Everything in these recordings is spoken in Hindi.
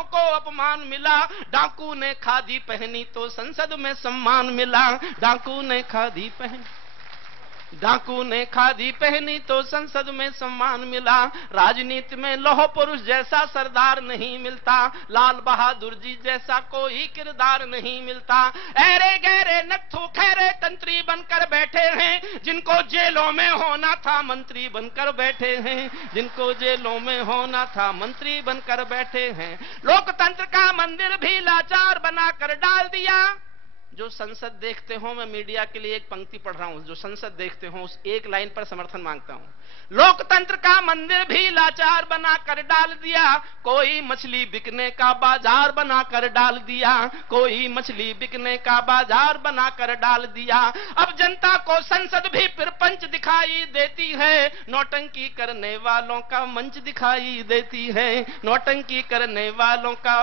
डाकुओं को अपमान मिला, डाकू ने खादी पहनी तो संसद में सम्मान मिला, डाकू ने खादी पहनी, डाकू ने खादी पहनी तो संसद में सम्मान मिला। राजनीति में लौह पुरुष जैसा सरदार नहीं मिलता, लाल बहादुर जी जैसा कोई किरदार नहीं मिलता। ऐरे गहरे नत्थु खैरे तंत्री बनकर बैठे हैं, जिनको जेलों में होना था मंत्री बनकर बैठे हैं, जिनको जेलों में होना था मंत्री बनकर बैठे हैं। लोकतंत्र का मंदिर भी लाचार बनाकर डाल दिया। जो संसद देखते हो, मैं मीडिया के लिए एक पंक्ति पढ़ रहा हूं, जो संसद देखते हो उस एक लाइन पर समर्थन मांगता हूं। लोकतंत्र का मंदिर भी लाचार बनाकर डाल दिया, कोई मछली बिकने का बाजार बनाकर डाल दिया, कोई मछली बिकने का बाजार बनाकर डाल दिया। अब जनता को संसद भी प्रपंच दिखाई देती है, नौटंकी करने वालों का मंच दिखाई देती है, नौटंकी करने वालों का।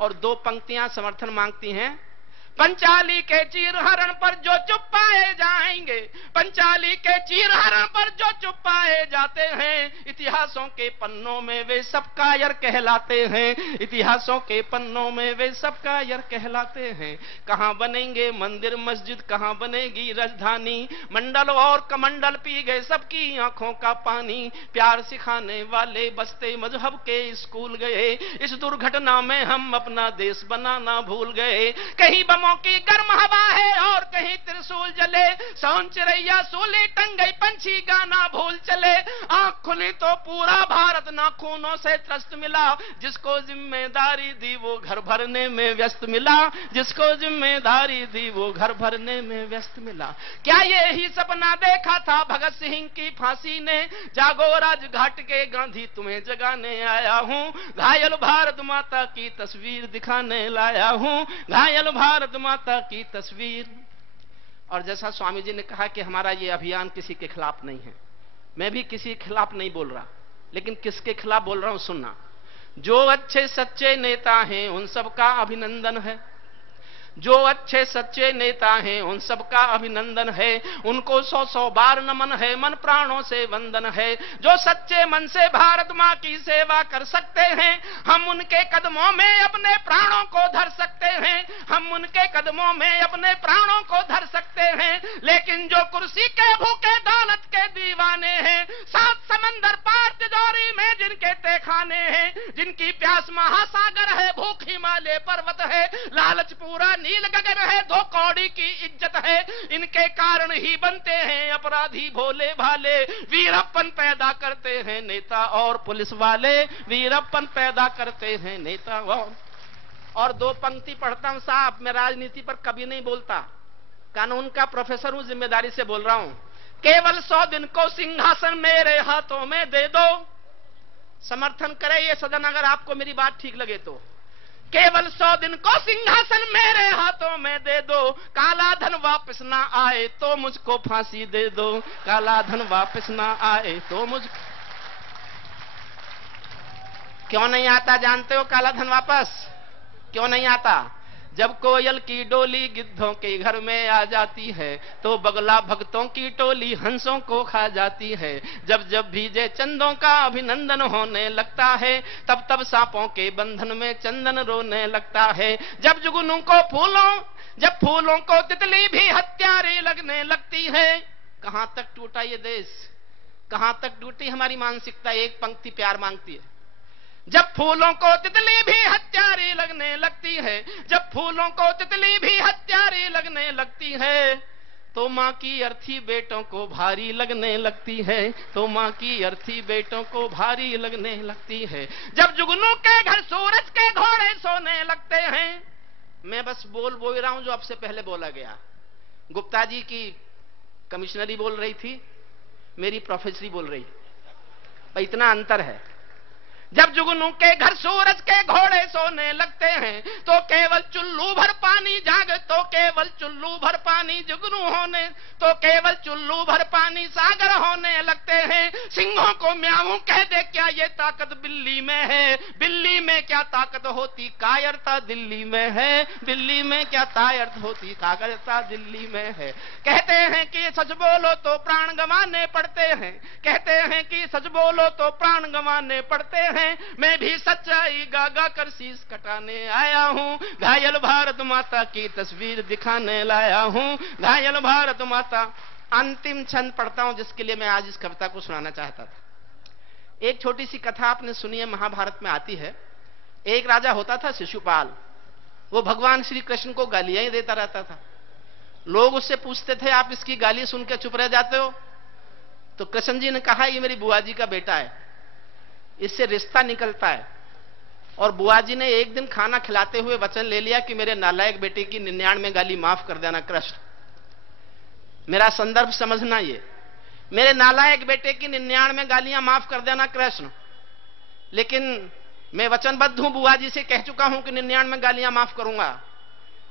और दो पंक्तियां समर्थन मांगती हैं। पंचाली के चीरहरण पर जो चुप पाए जाएंगे, पंचाली के चीरहरण पर जो चुप पाए जाते हैं, इतिहासों के पन्नों में वे सब कायर कहलाते हैं, इतिहासों के पन्नों में वे सब कायर कहलाते हैं। कहां बनेंगे मंदिर मस्जिद, कहां बनेगी राजधानी, मंडल और कमंडल पी गए सबकी आंखों का पानी। प्यार सिखाने वाले बसते मजहब के स्कूल गए, इस दुर्घटना में हम अपना देश बनाना भूल गए। कहीं बमों की गर्म हवा है और कहीं त्रिशूल जले, सौन चिरैया सूली टंग गई पंछी गाना भूल चले। आंख खुली तो पूरा भारत नाखूनों से त्रस्त मिला, जिसको जिम्मेदारी दी वो घर भरने में व्यस्त मिला, जिसको जिम्मेदारी दी वो घर भरने में व्यस्त मिला। क्या ये ही सपना देखा था भगत सिंह की फांसी ने, जागो राजघाट के गांधी तुम्हें जगाने आया हूं, घायल भारत माता की तस्वीर दिखाने लाया हूं, घायल भारत माता की तस्वीर। और जैसा स्वामी जी ने कहा कि हमारा ये अभियान किसी के खिलाफ नहीं है, मैं भी किसी के खिलाफ नहीं बोल रहा, लेकिन किसके खिलाफ बोल रहा हूं सुनना। जो अच्छे सच्चे नेता हैं उन सबका अभिनंदन है, जो अच्छे सच्चे नेता हैं उन सबका अभिनंदन है, उनको 100-100 बार नमन है, मन प्राणों से वंदन है। जो सच्चे मन से भारत माँ की सेवा कर सकते हैं, हम उनके कदमों में अपने प्राणों को धर सकते हैं, हम उनके कदमों में अपने प्राणों को धर सकते हैं। लेकिन जो कुर्सी के भूखे दौलत के दीवाने हैं, 7 समंदर पार तिजोरी में जिनके तहखाने हैं, जिनकी प्यास महासागर है, भूख हिमालय पर्वत है, लालच पूरा नील गगन है, 2 कौड़ी की इज्जत है, इनके कारण ही बनते हैं अपराधी भोले भाले। वीरप्पन पैदा करते हैं नेता और पुलिस वाले, वीरप्पन पैदा करते हैं नेता। और 2 पंक्ति पढ़ता हूं साहब, मैं राजनीति पर कभी नहीं बोलता, कानून का प्रोफेसर हूं, जिम्मेदारी से बोल रहा हूं। केवल 100 दिन को सिंहासन मेरे हाथों में दे दो, समर्थन करे ये सदन अगर आपको मेरी बात ठीक लगे तो। केवल 100 दिन को सिंहासन मेरे हाथों में दे दो, काला धन वापस ना आए तो मुझको फांसी दे दो, काला धन वापस ना आए तो मुझको। क्यों नहीं आता जानते हो काला धन वापस? क्यों नहीं आता? जब कोयल की डोली गिद्धों के घर में आ जाती है, तो बगला भक्तों की टोली हंसों को खा जाती है। जब जब भीजे चंदों का अभिनंदन होने लगता है, तब तब सांपों के बंधन में चंदन रोने लगता है। जब जुगनू को जब फूलों को तितली भी हत्यारी लगने लगती है। कहां तक टूटा ये देश, कहां तक टूटी हमारी मानसिकता? एक पंक्ति प्यार मांगती है। जब फूलों को तितली भी हत्यारी लगने लगती है, जब फूलों को तितली भी हत्यारी लगने लगती है, तो माँ की अर्थी बेटों को भारी लगने लगती है, तो माँ की अर्थी बेटों को भारी लगने लगती है। जब जुगनू के घर सूरज के घोड़े सोने लगते हैं। मैं बस बोल रहा हूं जो आपसे पहले बोला गया। गुप्ता जी की कमिश्नरी बोल रही थी, मेरी प्रोफेसरी बोल रही, इतना अंतर है। जब जुगनू के घर सूरज के घोड़े सोने लगते हैं, तो केवल चुल्लू भर पानी जाग, तो केवल चुल्लू भर पानी जुगनू होने, तो केवल चुल्लू भर पानी सागर होने लगते हैं। सिंहों को म्याऊं कह दे, क्या ये ताकत बिल्ली में है? बिल्ली में क्या ताकत होती, कायरता दिल्ली में है। दिल्ली में क्या ताकत होती, कायरता दिल्ली में है। कहते हैं कि सच बोलो तो प्राण गंवाने पड़ते हैं, कहते हैं कि सच बोलो तो प्राण गंवाने पड़ते हैं। मैं भी सच्चाई गा कर शीश कटाने आया हूं, घायल भारत माता की तस्वीर दिखाने लाया हूं, घायल भारत माता। अंतिम छंद पढ़ता हूं जिसके लिए मैं आज इस कविता को सुनाना चाहता था। एक छोटी सी कथा आपने सुनी है, महाभारत में आती है। एक राजा होता था शिशुपाल, वो भगवान श्री कृष्ण को गालियां ही देता रहता था। लोग उससे पूछते थे, आप इसकी गाली सुन के चुप रह जाते हो? तो कृष्ण जी ने कहा, ये मेरी बुआ जी का बेटा है, इससे रिश्ता निकलता है। और बुआ जी ने एक दिन खाना खिलाते हुए वचन ले लिया कि मेरे नालायक बेटे की 99 गाली माफ कर देना कृष्ण। मेरा संदर्भ समझना, ये मेरे नालायक बेटे की 99 गालियां माफ कर देना कृष्ण। लेकिन मैं वचनबद्ध हूं, बुआ जी से कह चुका हूं कि 99 गालियां माफ करूंगा,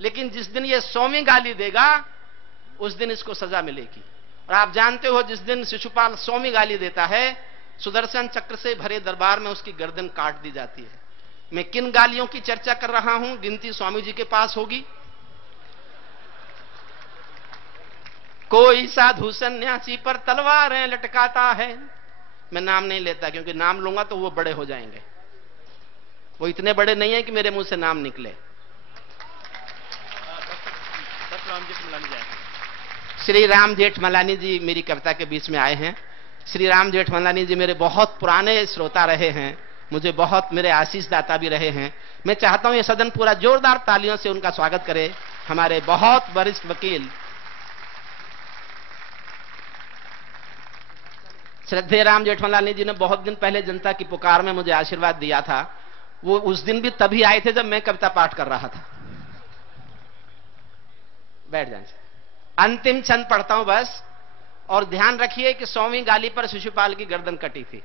लेकिन जिस दिन ये 100वीं गाली देगा उस दिन इसको सजा मिलेगी। और आप जानते हो, जिस दिन शिशुपाल 100वीं गाली देता है, सुदर्शन चक्र से भरे दरबार में उसकी गर्दन काट दी जाती है। मैं किन गालियों की चर्चा कर रहा हूं, गिनती स्वामी जी के पास होगी। कोई साधु सन्यासी पर तलवारें लटकाता है। मैं नाम नहीं लेता, क्योंकि नाम लूंगा तो वो बड़े हो जाएंगे। वो इतने बड़े नहीं है कि मेरे मुंह से नाम निकले। श्री राम जेठमलानी जी मेरी कविता के बीच में आए हैं। श्री राम जेठमलानी जी मेरे बहुत पुराने श्रोता रहे हैं, मुझे बहुत मेरे आशीष दाता भी रहे हैं। मैं चाहता हूं ये सदन पूरा जोरदार तालियों से उनका स्वागत करे। हमारे बहुत वरिष्ठ वकील श्रद्धेय राम जेठमलानी जी ने बहुत दिन पहले जनता की पुकार में मुझे आशीर्वाद दिया था। वो उस दिन भी तभी आए थे जब मैं कविता पाठ कर रहा था। बैठ जाए। अंतिम छंद पढ़ता हूं बस, और ध्यान रखिए कि 100वीं गाली पर शिशुपाल की गर्दन कटी थी।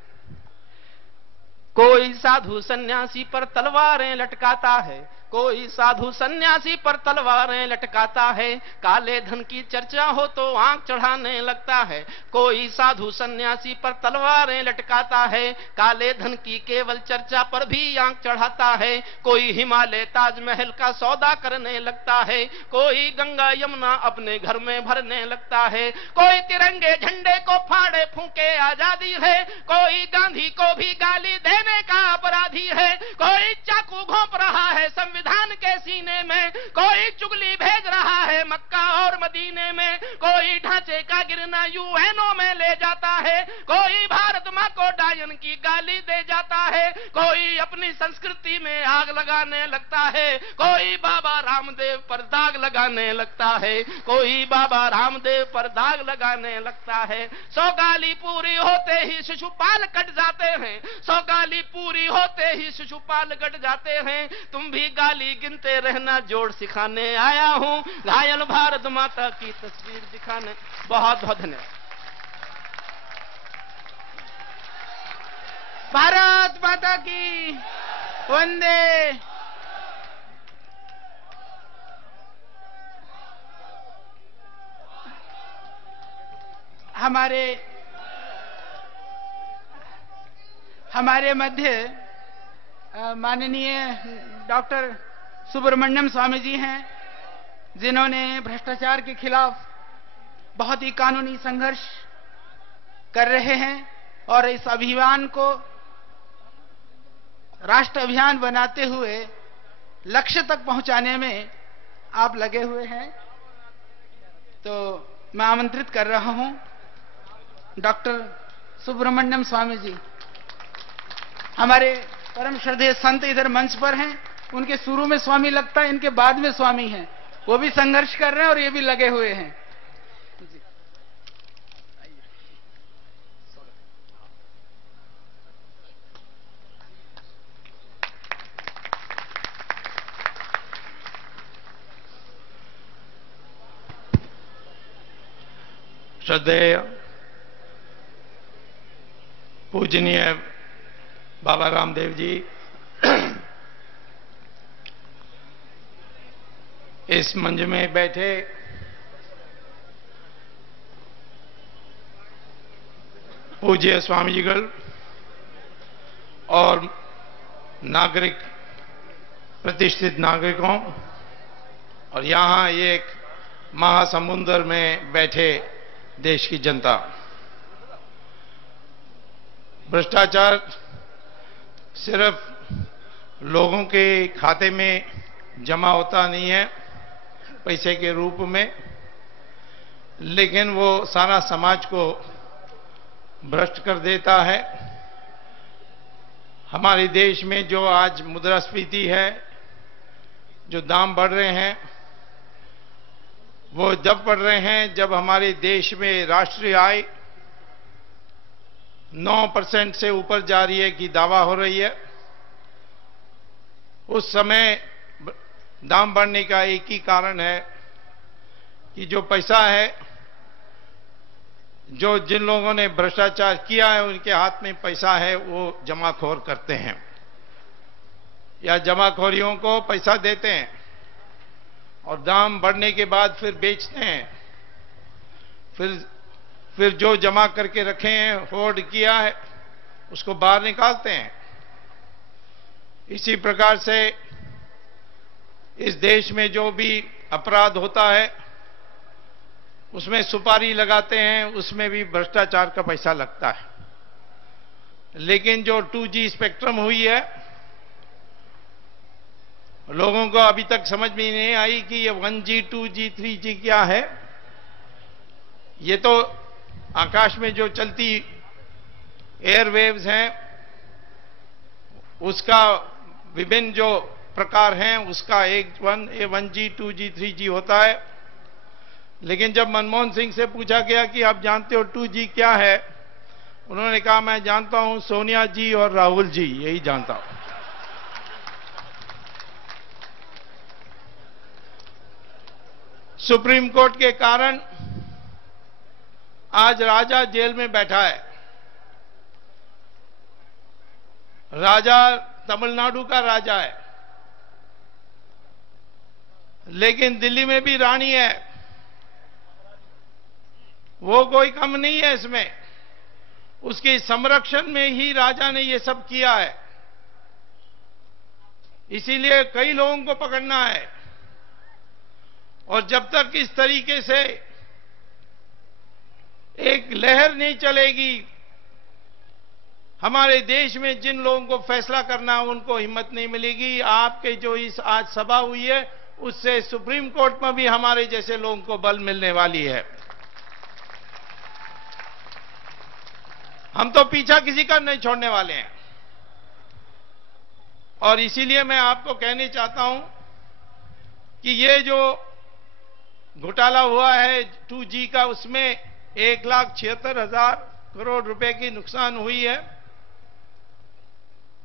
कोई साधु सन्यासी पर तलवारें लटकाता है, कोई साधु सन्यासी पर तलवारें लटकाता है। काले धन की चर्चा हो तो आंख चढ़ाने लगता है। कोई साधु सन्यासी पर तलवारें लटकाता है, काले धन की केवल चर्चा पर भी आंख चढ़ाता है। कोई हिमालय ताजमहल का सौदा करने लगता है, कोई गंगा यमुना अपने घर में भरने लगता है। कोई तिरंगे झंडे को फाड़े फूंके आजादी है, कोई गांधी को भी गाली देने का अपराधी है। कोई चाकू घोंप रहा है संविधान के सीने में, कोई चुगली भेज रहा है मक्का और मदीने में। कोई ढांचे का गिरना यूएनओ में ले जाता है, कोई भारत मां को डायन की गाली दे जाता है। कोई अपनी संस्कृति में आग लगाने लगता है, कोई बाबा रामदेव पर दाग लगाने लगता है, कोई बाबा रामदेव पर दाग लगाने लगता है। 100 गाली पूरी होते ही शिशुपाल कट जाते हैं, 100 गाली पूरी होते ही शिशुपाल कट जाते हैं। तुम भी गाली गिनते रहना, जोड़ सिखाने आया हूं, घायल भारत माता की तस्वीर दिखाने। बहुत बहुत धन्यवाद। भारत माता की वंदे। हमारे मध्य माननीय डॉक्टर सुब्रमण्यम स्वामी जी हैं, जिन्होंने भ्रष्टाचार के खिलाफ बहुत ही कानूनी संघर्ष कर रहे हैं और इस अभियान को राष्ट्र अभियान बनाते हुए लक्ष्य तक पहुंचाने में आप लगे हुए हैं। तो मैं आमंत्रित कर रहा हूं डॉक्टर सुब्रमण्यम स्वामी जी। हमारे परम श्रद्धेय संत इधर मंच पर हैं, उनके शुरू में स्वामी लगता है, इनके बाद में स्वामी हैं। वो भी संघर्ष कर रहे हैं और ये भी लगे हुए हैं। श्रद्धेय पूजनीय बाबा रामदेव जी, इस मंच में बैठे पूज्य स्वामी जीगल और नागरिक, प्रतिष्ठित नागरिकों, और यहां एक महासमुंदर में बैठे देश की जनता, भ्रष्टाचार सिर्फ लोगों के खाते में जमा होता नहीं है पैसे के रूप में, लेकिन वो सारा समाज को भ्रष्ट कर देता है। हमारे देश में जो आज मुद्रास्फीति है, जो दाम बढ़ रहे हैं, वो जब बढ़ रहे हैं जब हमारे देश में राष्ट्रीय आय 9% से ऊपर जा रही है कि दावा हो रही है। उस समय दाम बढ़ने का एक ही कारण है कि जो पैसा है, जो जिन लोगों ने भ्रष्टाचार किया है उनके हाथ में पैसा है, वो जमाखोर करते हैं या जमाखोरियों को पैसा देते हैं और दाम बढ़ने के बाद फिर बेचते हैं। फिर जो जमा करके रखे हैं, होर्ड किया है, उसको बाहर निकालते हैं। इसी प्रकार से इस देश में जो भी अपराध होता है उसमें सुपारी लगाते हैं, उसमें भी भ्रष्टाचार का पैसा लगता है। लेकिन जो 2G स्पेक्ट्रम हुई है, लोगों को अभी तक समझ में नहीं आई कि ये 1G, 2G, 3G क्या है। ये तो आकाश में जो चलती एयरवेव्स हैं, उसका विभिन्न जो प्रकार हैं, उसका एक 1G, 2G, 3G होता है। लेकिन जब मनमोहन सिंह से पूछा गया कि आप जानते हो 2G क्या है, उन्होंने कहा मैं जानता हूं सोनिया जी और राहुल जी, यही जानता हूं। सुप्रीम कोर्ट के कारण आज राजा जेल में बैठा है। राजा तमिलनाडु का राजा है, लेकिन दिल्ली में भी रानी है, वो कोई कम नहीं है इसमें। उसके संरक्षण में ही राजा ने ये सब किया है। इसीलिए कई लोगों को पकड़ना है। और जब तक इस तरीके से एक लहर नहीं चलेगी, हमारे देश में जिन लोगों को फैसला करना है उनको हिम्मत नहीं मिलेगी। आपके जो इस आज सभा हुई है, उससे सुप्रीम कोर्ट में भी हमारे जैसे लोगों को बल मिलने वाली है। हम तो पीछा किसी का नहीं छोड़ने वाले हैं। और इसीलिए मैं आपको कहना चाहता हूं कि ये जो घोटाला हुआ है 2G का, उसमें 1,76,000 करोड़ रुपए की नुकसान हुई है।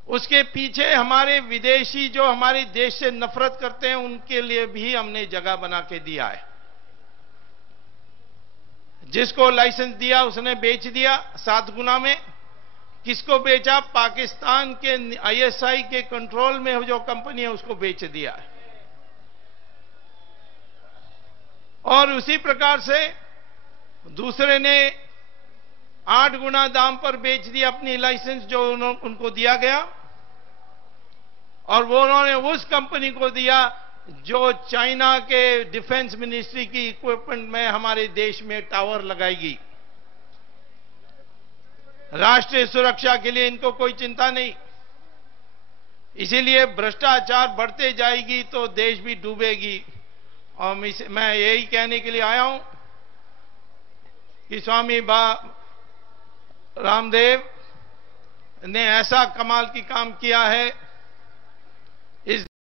उसके पीछे हमारे विदेशी जो हमारे देश से नफरत करते हैं, उनके लिए भी हमने जगह बना के दिया है। जिसको लाइसेंस दिया उसने बेच दिया 7 गुना में। किसको बेचा? पाकिस्तान के ISI के कंट्रोल में जो कंपनी है उसको बेच दिया है। और उसी प्रकार से दूसरे ने 8 गुना दाम पर बेच दिया अपनी लाइसेंस जो उनको दिया गया, और वो उन्होंने उस कंपनी को दिया जो चाइना के डिफेंस मिनिस्ट्री की इक्विपमेंट में हमारे देश में टावर लगाएगी। राष्ट्रीय सुरक्षा के लिए इनको कोई चिंता नहीं। इसीलिए भ्रष्टाचार बढ़ते जाएगी तो देश भी डूबेगी। और मैं यही कहने के लिए आया हूं कि स्वामी रामदेव ने ऐसा कमाल की काम किया है